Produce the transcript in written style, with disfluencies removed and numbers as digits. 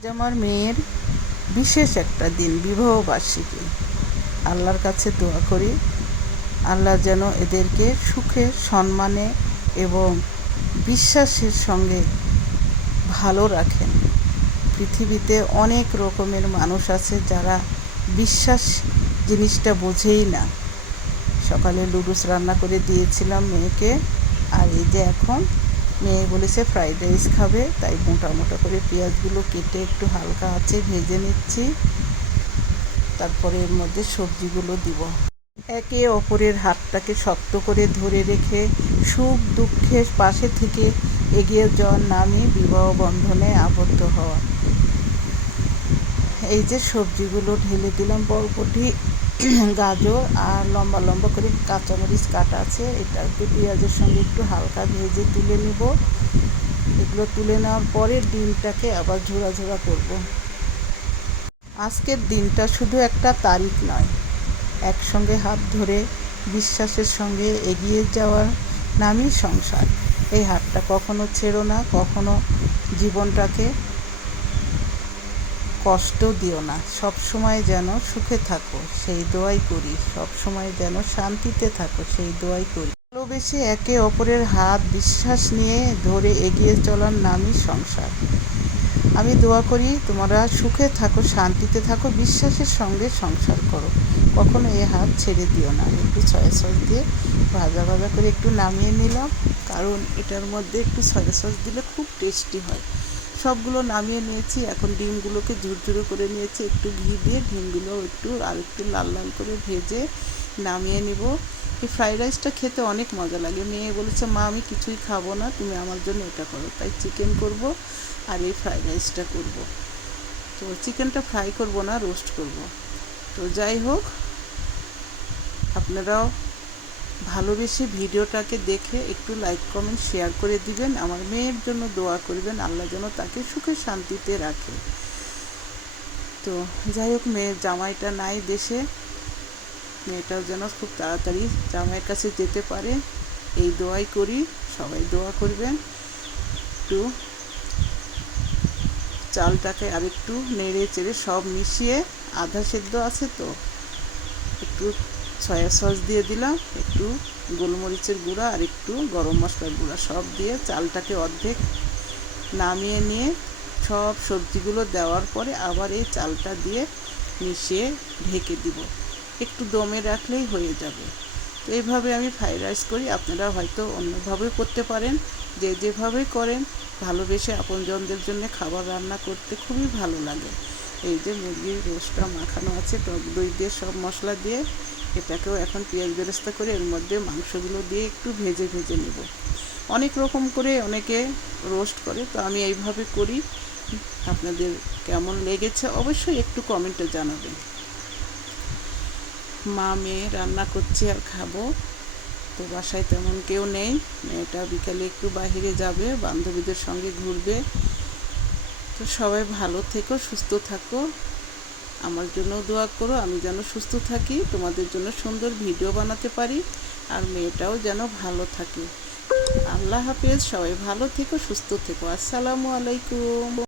আজ আমার মেয়ের বিশেষ একটা দিন, বিবাহবার্ষিকী। আল্লাহর কাছে দোয়া করি আল্লাহ যেন এদেরকে সুখে, সম্মানে এবং বিশ্বাসের সঙ্গে ভালো রাখেন। পৃথিবীতে অনেক রকমের মানুষ আছে যারা বিশ্বাস জিনিসটা বোঝেই না। সকালে লুডুস রান্না করে দিয়েছিলাম মেয়েকে, আর এই যে এখন মেয়ে বলেছে ফ্রাইড রাইস খাবে, তাই মোটা মোটা করে পেঁয়াজগুলো কেটে একটু হালকা আঁচে ভেজে নিচ্ছি। তারপরে এর মধ্যে সবজিগুলো দিব। একে অপরের হাতটাকে শক্ত করে ধরে রেখে সুখ দুঃখের পাশে থেকে এগিয়ে যাওয়ার নামই বিবাহ বন্ধনে আবদ্ধ হওয়া। এই যে সবজিগুলো ঢেলে দিলাম, বরবটি, গাজর আর লম্বা লম্বা করে কাঁচামরিচ কাটা আছে। এটাকে পেঁয়াজের সঙ্গে একটু হালকা ভেজে তুলে নিব। এগুলো তুলে নেওয়ার পরে ডিমটাকে আবার ঝোড়া ঝোড়া করব। আজকের দিনটা শুধু একটা তারিখ নয়, একসঙ্গে হাত ধরে বিশ্বাসের সঙ্গে এগিয়ে যাওয়ার নামই সংসার। এই হাতটা কখনো ছেড়ো না, কখনো জীবনটাকে কষ্ট দিও না। সব সময় যেন সুখে থাকো সেই দোয়াই করি, সব সময় যেন শান্তিতে থাকো সেই দোয়াই করি। ভালোবেসে একে অপরের হাত বিশ্বাস নিয়ে ধরে এগিয়ে চলার নামই সংসার। আমি দোয়া করি তোমরা সুখে থাকো, শান্তিতে থাকো, বিশ্বাসের সঙ্গে সংসার করো, কখনো এ হাত ছেড়ে দিও না। একটু সয়া সস দিয়ে ভাজা ভাজা করে একটু নামিয়ে নিলাম, কারণ এটার মধ্যে একটু সয়া সস দিলে খুব টেস্টি হয়। সবগুলো নামিয়ে নিয়েছি। এখন ডিমগুলোকে ঝুরঝুরে করে নিয়েছি, একটু ঘি দিয়ে ডিমগুলো একটু লাল লাল করে ভেজে নামিয়ে নিব। এই ফ্রাইড রাইসটা খেতে অনেক মজা লাগে। মেয়ে বলেছে, মা আমি কিছুই খাবো না, তুমি আমার জন্য এটা করো। তাই চিকেন করব আর এই ফ্রাইড রাইসটা করব। তো চিকেনটা ফ্রাই করব না, রোস্ট করব। তো যাই হোক, আপনারাও ভালোবেসে ভিডিওটাকে দেখে একটু লাইক কমেন্ট শেয়ার করে দিবেন। আমার মেয়ের জন্য দোয়া করবেন, আল্লাহ যেন তাকে সুখে শান্তিতে রাখে। তো যাই হোক, মেয়ের জামাইটা নাই দেশে, মেয়েটাও যেন খুব তাড়াতাড়ি জামাইয়ের কাছে যেতে পারে এই দোয়াই করি। সবাই দোয়া করবেন। একটু চালটাকে আরেকটু নেড়ে চেড়ে সব মিশিয়ে, আধা সেদ্ধ আছে তো, একটু সয়া সস দিয়ে দিলাম, একটু গোলমরিচের গুঁড়া আর একটু গরম মশলার গুঁড়া সব দিয়ে চালটাকে অর্ধেক নামিয়ে নিয়ে সব সবজিগুলো দেওয়ার পরে আবার এই চালটা দিয়ে মিশিয়ে ঢেকে দিব। একটু দমে রাখলেই হয়ে যাবে। তো এইভাবে আমি ফ্রাইড রাইস করি। আপনারা হয়তো অন্যভাবেও করতে পারেন, যে যেভাবেই করেন। ভালোবেসে আপনজনদের জন্য খাবার রান্না করতে খুবই ভালো লাগে। এই যে মুরগির রোস্টটা মাখানো আছে টক দই দিয়ে, সব মশলা দিয়ে, এটাকেও এখন পেঁয়াজ বেরেস্তা করে এর মধ্যে মাংসগুলো দিয়ে একটু ভেজে ভেজে নেব। অনেক রকম করে অনেকে রোস্ট করে, তো আমি এইভাবে করি। আপনাদের কেমন লেগেছে অবশ্যই একটু কমেন্টে জানাবেন। মা মেয়ে রান্না করছি আর খাবো। তো বাসায় তেমন কেউ নেই, মেয়েটা বিকালে একটু বাইরে যাবে, বান্ধবীদের সঙ্গে ঘুরবে। তো সবাই ভালো থেকো, সুস্থ থাকো, আমার জন্য দোয়া করো আমি যেন সুস্থ থাকি, তোমাদের জন্য সুন্দর ভিডিও বানাতে পারি, আর মেয়েটাও যেন ভালো থাকে। আল্লাহ হাফেজ। সবাই ভালো থেকো, সুস্থ থেকো। আসসালামু আলাইকুম।